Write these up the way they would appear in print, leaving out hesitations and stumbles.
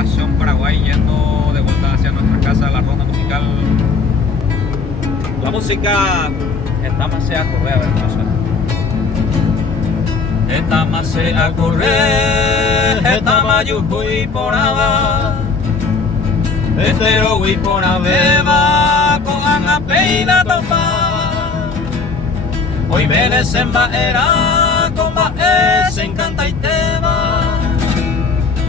Migración Paraguay yendo de vuelta hacia nuestra casa, la ronda musical. La música está más a correr, a ver cómo suena. Está más a correr, está más y por nada. Estero y por beba, con ana peina tomada. Hoy venes en baera, con bae se encanta y te va.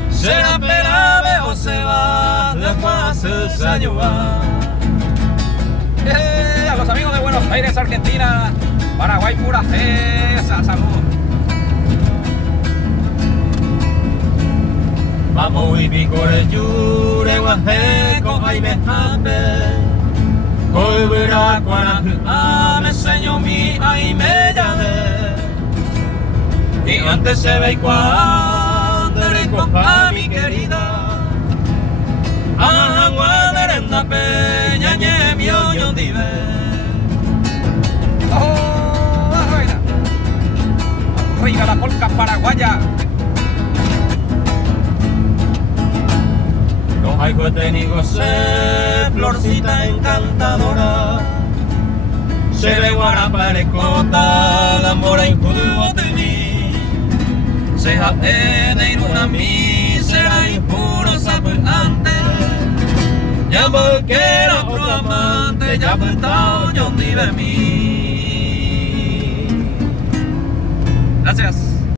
Será perave o se va, después se ayuda. A los amigos de Buenos Aires, Argentina, Paraguay, pura esa, saludos. Vamos y picore yure guajeco ay me jame. Hoy verá cuando me señor mi ay me llame. Y antes se ve cuando rico pa mi querida. Agua de renda peña ñe mi oño dive. Oh, arriba la polca paraguaya. No hay cohete ni gocé, florcita encantadora. Se ve guarapa recota, la mora en jugo de mí. Se jae de ir una mísera impuro sabuante. Ya porque era otro amante, ya puntao yo ni de mí. Gracias.